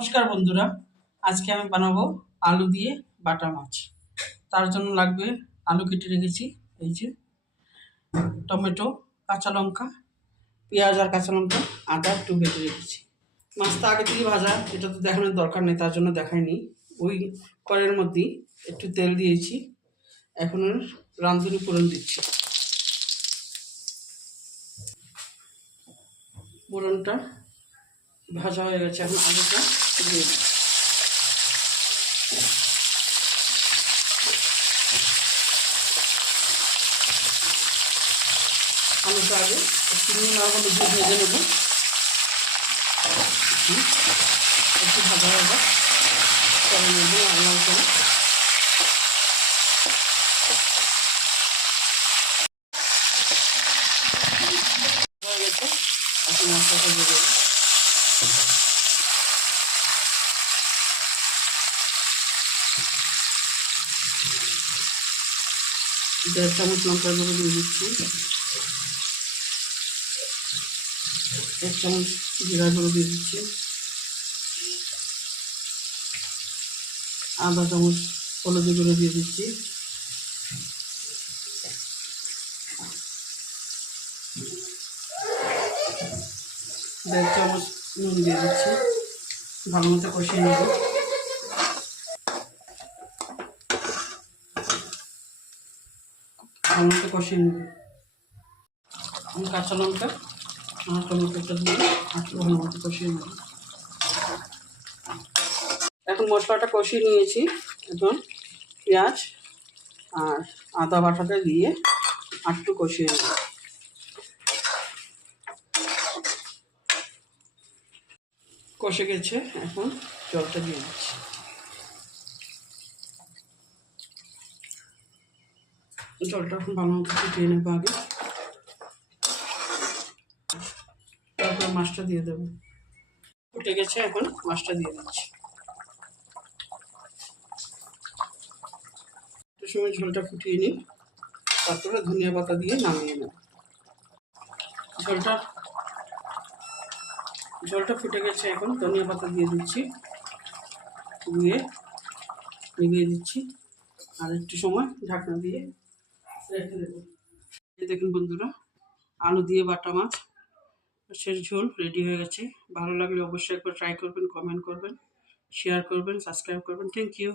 নমস্কার বন্ধুরা, আজকে আমি বানাবো আলু দিয়ে বাটা মাছ। তার জন্য লাগবে আলু কেটে রেখেছি, এই যে টমেটো, কাঁচা লঙ্কা, পেঁয়াজ আর কাঁচা লঙ্কা, আদা একটু বেটে রেখেছি। মাছটা আগে থেকে ভাজা, এটা তো দেখানোর দরকার নেই, তার জন্য দেখাইনি। ওই কড়াইয়ের মধ্যেই একটু তেল দিয়েছি, এখন রাঁধুনি ফোড়ন দিচ্ছি। ফোড়নটা ভাজা হয়ে গেছে, এখন আলুটা দিয়ে দিচ্ছি। আলুটা আগে একটু নুন আর হলুদ দিয়ে ভেজে নেব, একটু ভাজা ভাজা করে নেব লাল করে। হয়ে গেছে, এখন মশলাটা দিয়ে দেবো। 1.5 চামচ লঙ্কার গুঁড়ো দিয়ে দিচ্ছি, 1 চামচ জিরা গুঁড়ো দিয়ে দিচ্ছি, আধা চামচ হলুদ গুঁড়ো দিয়ে দিচ্ছি, 1.5 চামচ নুন দিয়ে দিচ্ছি। ভালো মতো কষিয়ে নেব। ভালো মতো কষিয়ে নেব। আমি কাঁচা লঙ্কা আর টমেটোটা দিয়ে একটু ভালো মতো কষিয়ে নেব। এখন মশলাটা কষিয়ে নিয়েছি, এখন পেঁয়াজ আর আদা বাটাটা দিয়ে একটু কষিয়ে নেব। কষে গেছে, এখন জলটা দিয়ে দিচ্ছি। জলটা এখন ভালো মতো ফুটিয়ে নেব আগে, তারপর মাছটা দিয়ে দেবো। ফুটে গেছে, এখন মাছটা দিয়ে দিচ্ছি। একটু সময় ঝোলটা ফুটিয়ে নিই, তারপরে ধনিয়া পাতা দিয়ে নামিয়ে নেব। ঝোলটা ফুটে গেছে, এখন ধনিয়া পাতা দিয়ে দিচ্ছি, দিয়ে নিভিয়ে দিচ্ছি আর একটু সময় ঢাকনা দিয়ে রেখে দেবো। এই দেখুন বন্ধুরা, আলু দিয়ে বাটা মাছ মাছের ঝোল রেডি হয়ে গেছে। ভালো লাগলে অবশ্যই একবার ট্রাই করবেন, কমেন্ট করবেন, শেয়ার করবেন, সাবস্ক্রাইব করবেন। Thank you.